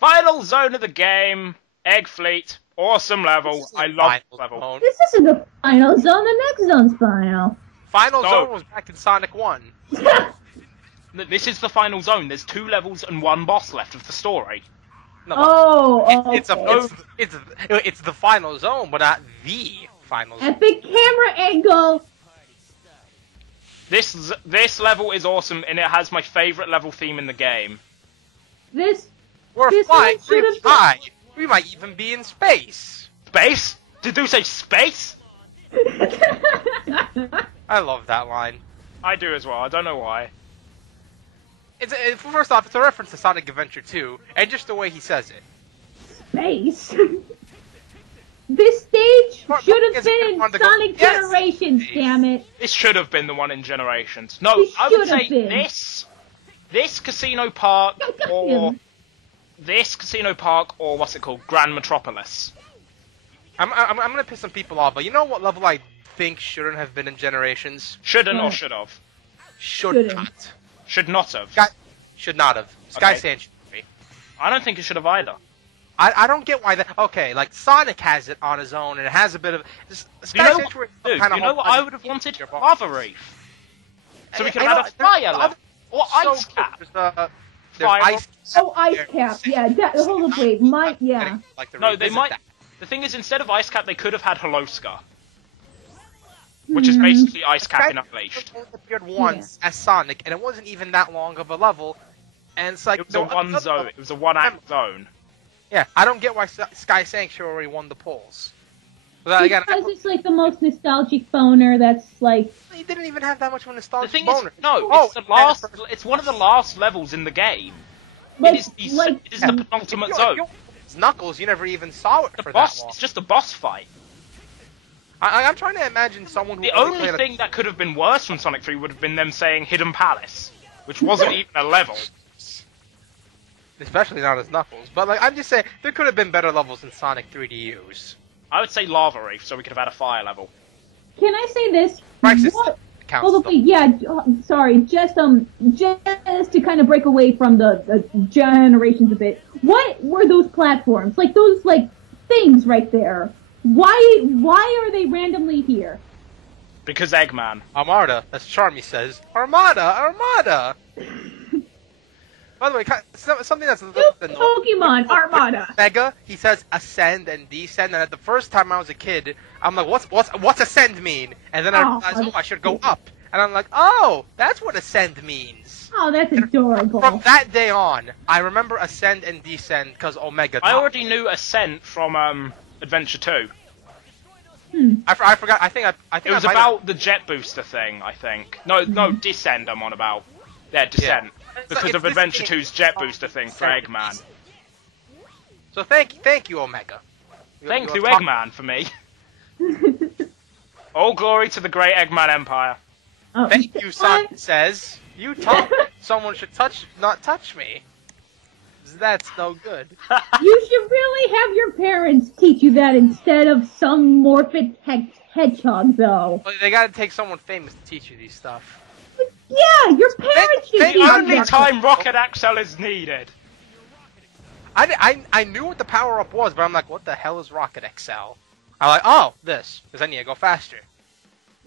Final zone of the game. Egg Fleet. Awesome level. I love this level. Zone. This isn't the final zone. The next zone's final. Final No. zone was back in Sonic 1. This is the final zone. There's 2 levels and 1 boss left of the story. No, Oh, it's the final zone, but not the final zone. epic camera angle. This level is awesome, and it has my favorite level theme in the game. This We're flying one should've really high. We might even be in space. Space? Did you say space? I love that line. I do as well. I don't know why. First off, it's a reference to Sonic Adventure 2, and just the way he says it. space. This stage Mark should have is been in on the go- Sonic Yes, Generations. it is. Damn it! This should have been the one in Generations. No, It I would should have say been. this Casino Park or this Casino Park or what's it called, Grand Metropolis. I'm gonna piss some people off, but you know what level I think shouldn't have been in Generations? Shouldn't or What? should have? Should Shouldn't. not. Should not have. Should not have. Sky Okay. Sand should be. I don't think it should have either. I don't get why that. Okay, like Sonic has it on his own, and it has a bit of. You know, Sanctuary dude, kinda you know what holds- I would have wanted? Lava Reef. So we could have had a I know, fire there's level. Or so ice cap. There's Fire- ice. Oh, ice cap. Yeah, that. Hold up, wait. Yeah. Like to No, they revisit might. that. The thing is, instead of ice cap, they could have had Holoska. Which is basically ice cap in Unleashed. It only appeared once as Sonic, and it wasn't even that long of a level. And it's like It was a one zone. It was a one-act zone. Yeah, I don't get why Sky Sanctuary won the polls. But again, Because it's like the most nostalgic boner. That's like. he didn't even have that much of a The nostalgic thing boner. is, no, Oh, it's the last. It's one of the last levels in the game. Like, It is the, like, it is the penultimate zone. It's Knuckles, you never even saw it The for boss. that long. It's just a boss fight. I'm trying to imagine someone who The only only played thing that could have been worse from Sonic 3 would have been them saying Hidden Palace, which wasn't even a level. especially not as Knuckles. But like, I'm just saying, there could have been better levels in Sonic 3 to use. I would say Lava Reef, so we could have had a fire level. Can I say this? Crisis What? counts. Hold up, though. wait, yeah. Sorry, just to kind of break away from the generations a bit. What were those platforms? Like those things right there. Why are they randomly here? Because Eggman. Armada, as Charmy says. Armada! By the way, something that's a little bit Pokemon Armada. Mega, he says ascend and descend, and at the first time I was a kid, I'm like, what's ascend mean? And then I realized, I should go up. And I'm like, oh, that's what ascend means. Oh, that's adorable. From that day on, I remember ascend and descend because Omega. I already knew Ascent from Adventure 2. I forgot. I think It was about the jet booster thing, I think. No, Descend I'm on about. Yeah, Descent. Yeah. Because It's of this Adventure game. 2's jet booster thing for Eggman. So thank you, Omega. Thank you, You're talking- Eggman, for me. All glory to the great Eggman Empire. Oh, Thank you, Sonic says. You taught me someone should not touch me. That's no good. You should really have your parents teach you that instead of some Morphin hedgehog, though. Well, they gotta take someone famous to teach you these stuff. Yeah, your parents should Thank teach The you. you only that. time Rocket Axel is needed. I knew what the power-up was, but I'm like, what the hell is Rocket XL? I'm like, oh, this, because I need to go faster.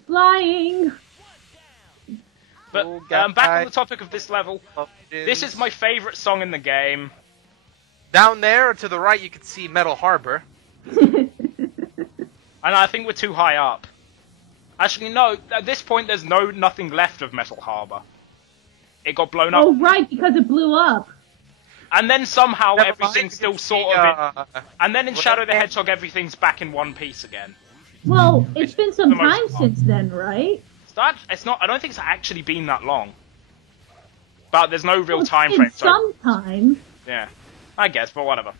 Flying. But Oh, back on guy. the topic of this level, this is my favourite song in the game. Down there to the right, you can see Metal Harbor. And I think we're too high up. Actually, no, at this point there's nothing left of Metal Harbor. It got blown up. Oh, right, because it blew up. And then somehow Never mind, everything's you still can sort see, of in. And then in what- Shadow the Hedgehog everything's back in one piece again. Well, it's been some the most time fun. since then, right? It's not. I don't think it's actually been that long. But there's no real Well, time it's frame. been some time. Yeah, I guess, but whatever.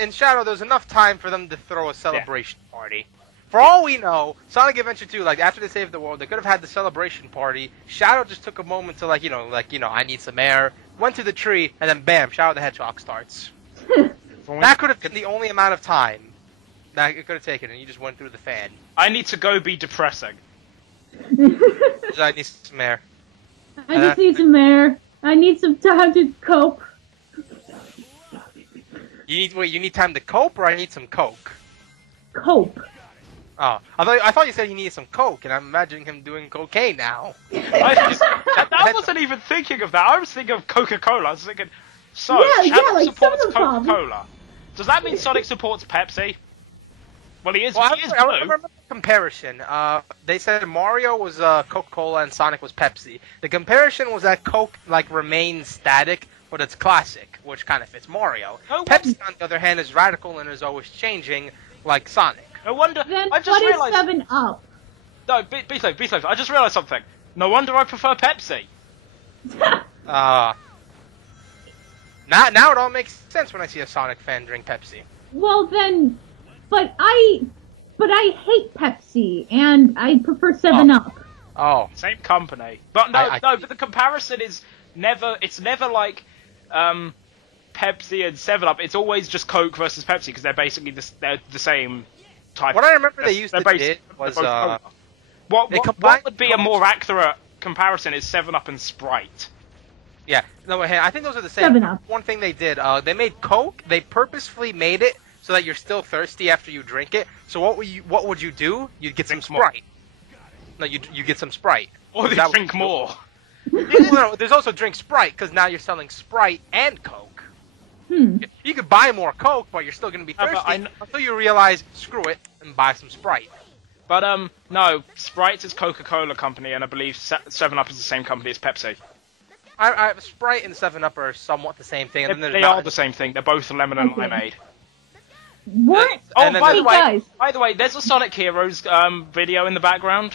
In Shadow, there was enough time for them to throw a celebration party. For all we know, Sonic Adventure 2, like after they saved the world, they could have had the celebration party. Shadow just took a moment to I need some air. Went to the tree, and then bam, Shadow the Hedgehog starts. That could have been the only amount of time that it could have taken, and you just went through the fan. I need to go be depressing. I need some air. I just need some air. I need some time to cope. You need time to cope, or I need some coke? Cope. Oh, I thought you said he needed some coke, and I'm imagining him doing cocaine now. I wasn't even thinking of that. I was thinking of Coca-Cola. I was thinking, so Yeah, Shadow like supports soda pop. Coca-Cola. Does that mean Sonic supports Pepsi? Well, he is. Well, He is I blue. remember the comparison. They said Mario was Coca-Cola and Sonic was Pepsi. The comparison was that Coke remains static, but it's classic, which kind of fits Mario. No Pepsi, on the other hand, is radical and is always changing, like Sonic. No wonder. Then I just what is realized. 7-Up? No, be safe. I just realized something. No wonder I prefer Pepsi. Now it all makes sense when I see a Sonic fan drink Pepsi. Well then, but I hate Pepsi, and I prefer 7-Up. Oh. Same company, but no. But the comparison is never. It's never like Pepsi and 7-Up. It's always just Coke versus Pepsi because they're basically they're the same type. What I remember they used to do was what combined would be a more accurate comparison is 7-Up and Sprite. Yeah, no, hey, I think those are the same. 7-Up. One thing they did, they made Coke. They purposefully made it so that you're still thirsty after you drink it. So what would you do? You'd get some Sprite. No, you get some Sprite. Or they drink more. No, there's also drink Sprite because now you're selling Sprite and Coke. You could buy more Coke, but you're still going to be thirsty until you realize, screw it, and buy some Sprite. But no, Sprite is Coca-Cola company, and I believe 7-Up is the same company as Pepsi. Sprite and 7-Up are somewhat the same thing. And they are the same thing. They're both lemon and limeade. What? Oh, Guys. by the way, there's a Sonic Heroes video in the background.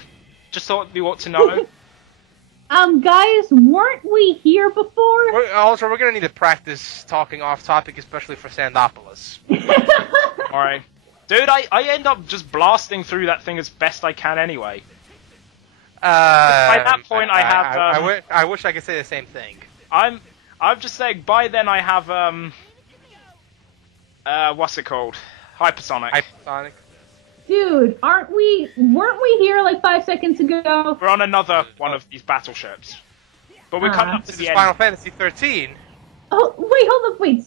Just thought you ought to know. Guys, weren't we here before? We're gonna need to practice talking off topic, especially for Sandopolis. Alright. Dude, I end up just blasting through that thing as best I can anyway. By that point, I wish I could say the same thing. I'm just saying, by then I have, what's it called? Hypersonic. Hypersonic. Dude, weren't we here like 5 seconds ago? We're on another one of these battleships. But we're coming up to the end. Final Fantasy 13. Oh, wait, hold up, wait.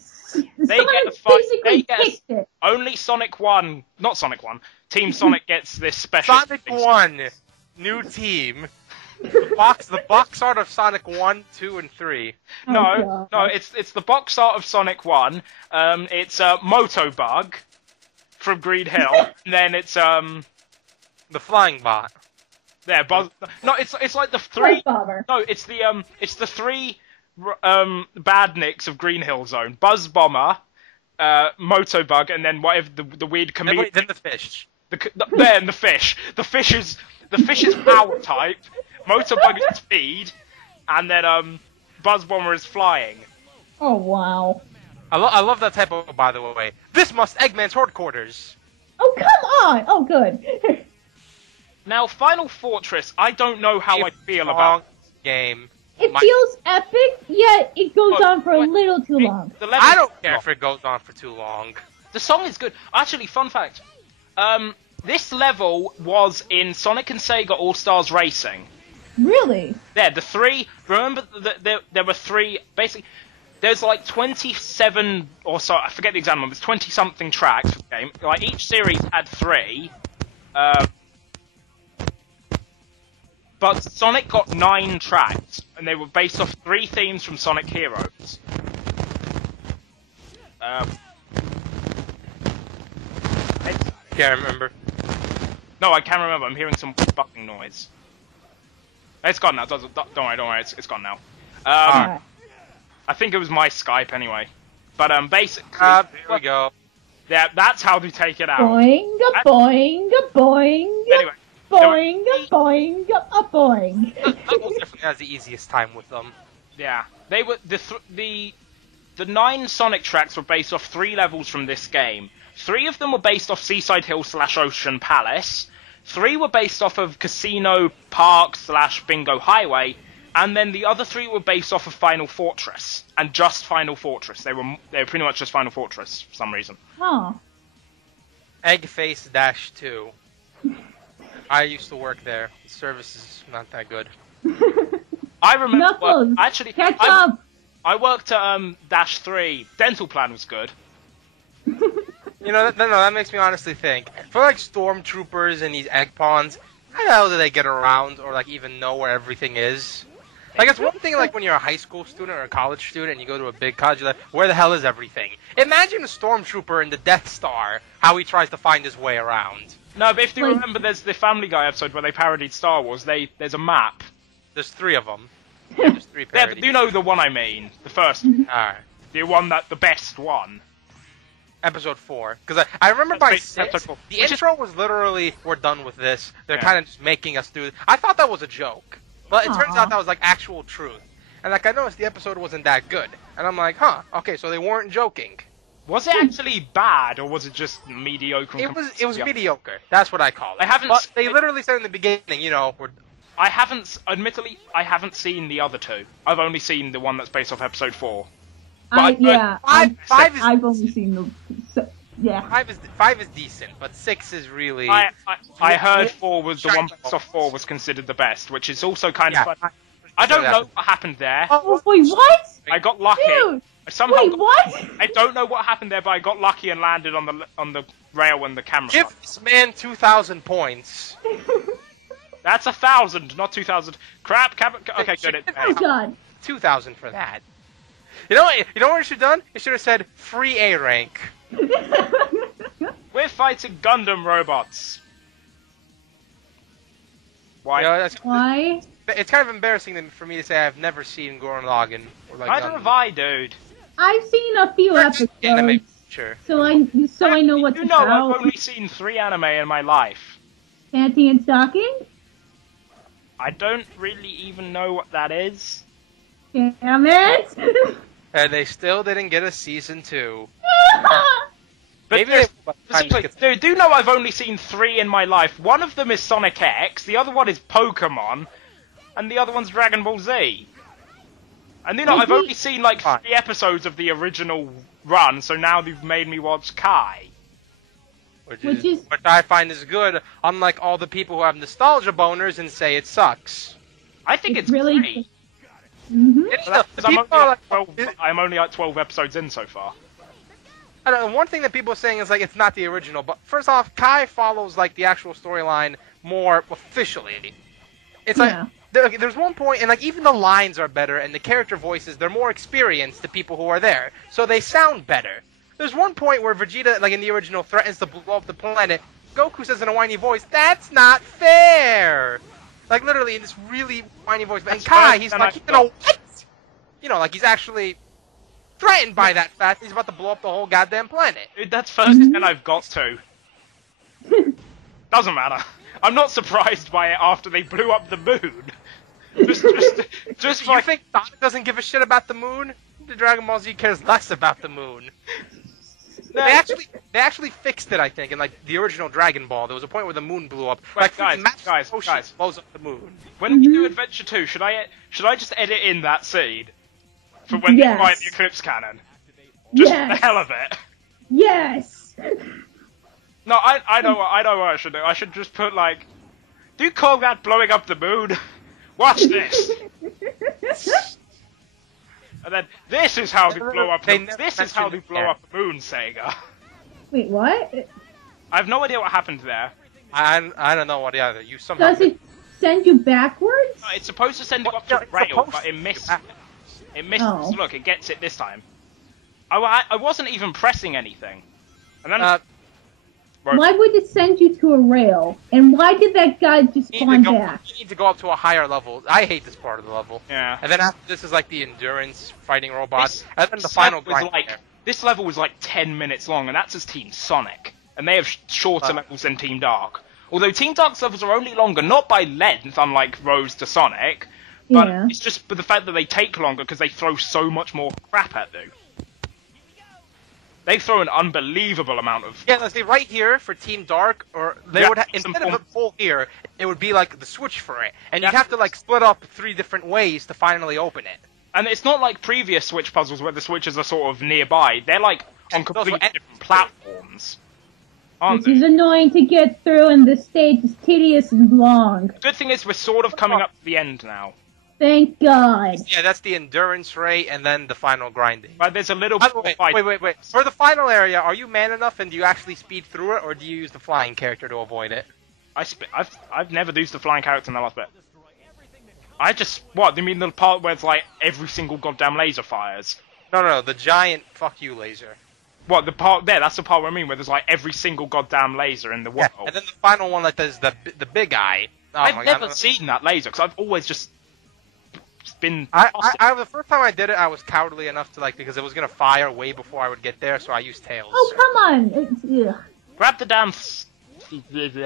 Basically picked it. Only Sonic 1, not Sonic 1, Team Sonic gets this special. Sonic 1, new team. The box art of Sonic 1, 2, and 3. No, it's the box art of Sonic 1. It's Motobug from Green Hill, and then it's the Flying Bot. Yeah, Buzz. No, it's like the three. Bomber. No, it's the three badniks of Green Hill Zone: Buzz Bomber, Motobug, and then whatever the weird comedian. Then the fish. Then the fish. The fish is power type. Motobug is speed, and then Buzz Bomber is flying. Oh wow. I love that type of, by the way. This must Eggman's headquarters. Oh come on! Oh good. Now, Final Fortress, I don't know how I feel about game. It feels epic, yet it goes on for a little too long. I don't care if it goes on for too long. The song is good. Actually, fun fact. This level was in Sonic and Sega All-Stars Racing. Really? Yeah, the three... Remember, there were three... Basically, there's like 27 or so... I forget the exact number. There's 20-something tracks for the game. Like, each series had 3. But Sonic got 9 tracks, and they were based off 3 themes from Sonic Heroes. Can't remember. No, I can't remember. I'm hearing some bucking noise. It's gone now. Don't worry. It's gone now. Alright. I think it was my Skype anyway. But basically, here we go. Yeah, that's how they take it out. Boing, a boing, a boing. Anyway. Boing, a boing, a boing. That was definitely has the easiest time with them. Yeah, they were the 9 Sonic tracks were based off 3 levels from this game. 3 of them were based off Seaside Hill / Ocean Palace. 3 were based off of Casino Park / Bingo Highway, and then the other 3 were based off of Final Fortress and just Final Fortress. They were pretty much just Final Fortress for some reason. Huh. Eggface - 2. I used to work there. The service is not that good. I remember. Knuckles, Actually, catch up. I worked at -3. Dental plan was good. You know, that makes me honestly think. For like stormtroopers and these egg pawns, how the hell do they get around or like even know where everything is? Like it's one thing like when you're a high school student or a college student and you go to a big college, you're like, where the hell is everything? Imagine a stormtrooper in the Death Star, how he tries to find his way around. No, but if you remember, there's the Family Guy episode where they parodied Star Wars. There's a map. There's 3 of them. Yeah, there's 3 Yeah, parodies. but you know the one I mean, the first, Alright. the best one. Episode 4. Because I remember by 6, Episode 4. the intro was literally, we're done with this. They're kind of just making us do it. I thought that was a joke. But it turns out that was like actual truth. And like I noticed the episode wasn't that good. And I'm like, huh, okay, so they weren't joking. Was it actually bad, or was it just mediocre? It was mediocre. That's what I call it. I haven't. But they literally said in the beginning, you know, Admittedly, I haven't seen the other 2. I've only seen the one that's based off episode 4. I've only seen the. Yeah. 5 is decent, but 6 is really. I heard 4 was the one based off 4 was considered the best, which is also kind of fun. I don't know what happened there. Oh, wait, what? I got lucky. Dude, Somehow what? I don't know what happened there, but I got lucky and landed on the rail when the camera. Give this man 2,000 points. That's 1,000, not 2,000. Crap. Okay, good. Oh God. 2,000 for that. You know what it should have done? It should have said free A rank. We're fighting Gundam robots. Why? You know, Why? It's kind of embarrassing for me to say I've never seen Gurren Lagann or like. Neither have I, dude. I've seen a few episodes, Anime, sure. so I know what You to know, about. I've only seen 3 anime in my life. Panty and stocking? I don't really even know what that is. Damn it! And they still didn't get a season 2. But Maybe dude, do you know I've only seen 3 in my life? One of them is Sonic X, the other one is Pokemon, and the other one's Dragon Ball Z. And you know, I've only seen like 3 episodes of the original run, so now they've made me watch Kai. Which I find is good, unlike all the people who have nostalgia boners and say it sucks. I think it's really great. Mm-hmm. I'm only like 12 episodes in so far. I don't know, one thing that people are saying is like it's not the original, but first off, Kai follows like the actual storyline more officially. It's like there's one point, and like even the lines are better, and the character voices, they're more experienced, the people who are there, so they sound better. There's one point where Vegeta, like in the original, threatens to blow up the planet. Goku says in a whiny voice, "That's not fair!" Like literally in this really whiny voice. And Kai, he's like, you know what? You know, like he's actually threatened by that fact. He's about to blow up the whole goddamn planet. Dude, that's first and I've got to. Doesn't matter. I'm not surprised by it after they blew up the moon. Just You think Sonic doesn't give a shit about the moon? The Dragon Ball Z cares less about the moon. They actually fixed it, I think, in like the original Dragon Ball. There was a point where the moon blew up. Wait, Like guys, blows up the moon. When we do Adventure 2, should I just edit in that scene for when they fight the Eclipse Cannon? Just for the hell of it. Yes. No, I know what I should do. I should just put like, do you call that blowing up the moon? Watch this. And then this is how they blow up. This is how they blow up the moon, Sega. Wait, what? I have no idea what happened there. I don't know what either. You somehow. Does it send you backwards? No, it's supposed to send you up to the rail, but it missed. It missed. Oh. Look, it gets it this time. I wasn't even pressing anything, and then. Why would it send you to a rail? And why did that guy just spawn back? You need to go up to a higher level. I hate this part of the level. Yeah. And then after this is like the endurance fighting robots. And then the final grind. This level was like 10 minutes long, and that's as Team Sonic. And they have shorter levels than Team Dark. Although Team Dark's levels are only longer, not by length, unlike Rose to Sonic, but it's just for the fact that they take longer because they throw so much more crap at you. They throw an unbelievable amount of... Yeah, let's see, right here for Team Dark, or they would instead of a pole here, it would be like the switch for it. And you'd have to like split up 3 different ways to finally open it. And it's not like previous Switch puzzles where the switches are sort of nearby. They're like on completely different platforms. Aren't they? This is annoying to get through, and this stage is tedious and long. The good thing is we're sort of coming up to the end now. Thank God. Yeah, that's the endurance rate and then the final grinding. But there's a little By the way, fight. wait. For the final area, are you man enough and do you actually speed through it, or do you use the flying character to avoid it? I've never used the flying character in the last bit. I just what? Do you mean the part where it's like every single goddamn laser fires? No, the giant fuck you laser. What, the part there? That's the part where I mean, where there's like every single goddamn laser in the world. Yeah, and then the final one, like there's the big eye. Oh I've my never God. seen that laser because I've always just been. I the first time I did it, I was cowardly enough to like because it was gonna fire way before I would get there, so I used tails. Oh, come on. Ugh. Grab the damn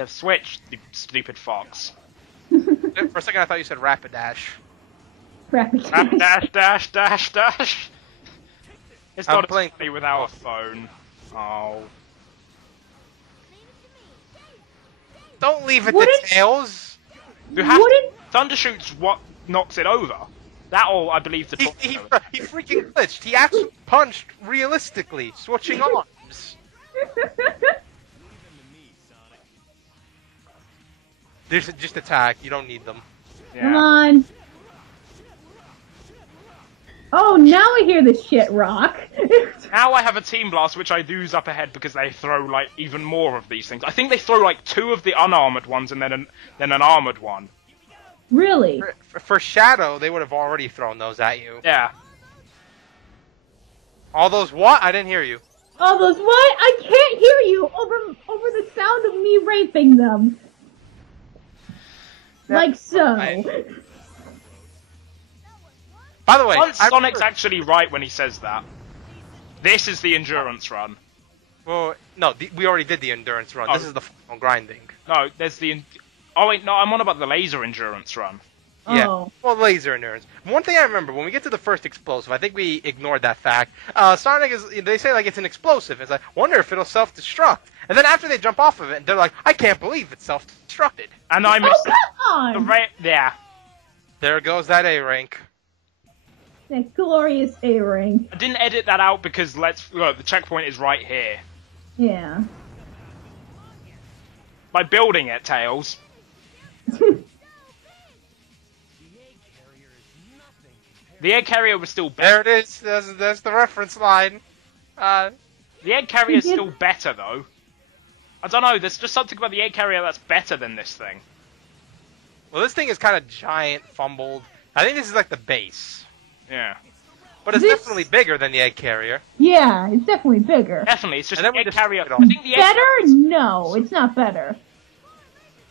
switch, you stupid fox. For a second, I thought you said Rapidash. Rapid Dash. It's I'm not playing me without a phone. Oh. Don't leave it Wouldn't- to tails. You have Wouldn't- Thundershoot's what knocks it over. That all I believe the He freaking glitched. He actually punched realistically, switching arms. There's just attack. You don't need them. Come on. Oh, now I hear the shit rock. Now I have a Team Blast, which I lose up ahead because they throw like even more of these things. I think they throw like 2 of the unarmored ones and then an armored one. Really? For Shadow, they would have already thrown those at you. Yeah. All those what? I didn't hear you. Oh, those what? I can't hear you over the sound of me raping them. Like so. By the way, Once I Sonic's remember- actually right when he says that. This is the endurance run. Well, no, we already did the endurance run. This Oh. is the final grinding. No, there's the. Oh wait, no, I'm on about the laser endurance run. Yeah. Oh. Well, laser endurance. One thing I remember, when we get to the first explosive, I think we ignored that fact. Sonic is, they say like it's an explosive. It's like, wonder if it'll self-destruct. And then after they jump off of it, they're like, I can't believe it's self-destructed. And I Oh, missed come the on! yeah. There goes that A rank. That glorious A-ring. I didn't edit that out because look, the checkpoint is right here. Yeah. By building it, Tails. The egg carrier was still better. There it is. That's the reference line. The egg carrier is still better though. I don't know. There's just something about the egg carrier that's better than this thing. Well, this thing is kind of giant, fumbled. I think this is like the base. Yeah. But it's This- definitely bigger than the egg carrier. Yeah, it's definitely bigger. Definitely, it's just And then the we egg just carrier. took it I off. think the egg Better? carrier- No, it's not better.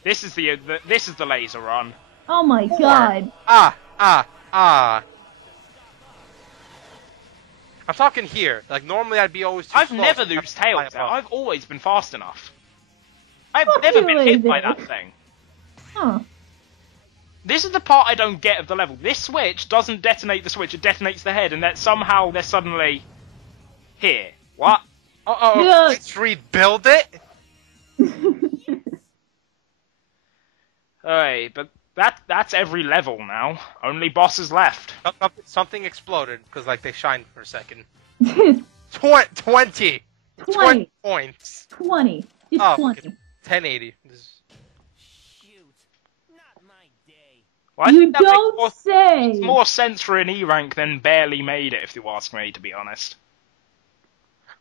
This is the laser run. Oh my god. I'm talking here. Like, normally I'd be always too I've slow, never so lost I have to Tails. climb up. I've always been fast enough. I've Fuck never you, been hit by laser. that thing. Huh. This is the part I don't get of the level. This switch doesn't detonate the switch, it detonates the head, and that somehow they're suddenly here. What? Yeah. Let's rebuild it? Hey, but that's every level now. Only bosses left. Something exploded, because, like, they shined for a second. 20. 20 points. 20. Just Oh, 20. 1080. Well, I You think that makes don't say. more sense for an E rank than barely made it, if you ask me, to be honest.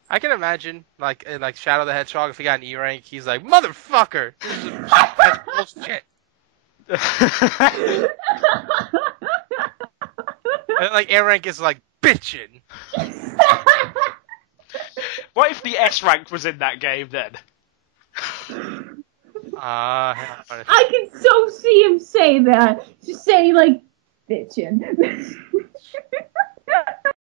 I can imagine, like Shadow the Hedgehog, if he got an E rank, he's like, motherfucker! This is that's bullshit. And like A rank is like, bitchin'. What if the S rank was in that game then? I can so see him say that. Just say, like, bitchin'.